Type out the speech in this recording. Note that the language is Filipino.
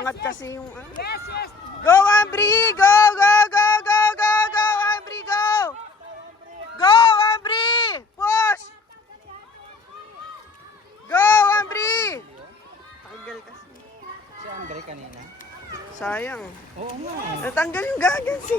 Umangat kasi yung... Yes, yes. Go, Ambri! Go, go, go, go, go, go, Ambri, go! Go, Ambri! Push! Go, Ambri! Tanggal kasi. Si Andre kanina. Sayang. Oo nga. Natanggal yung gagan si.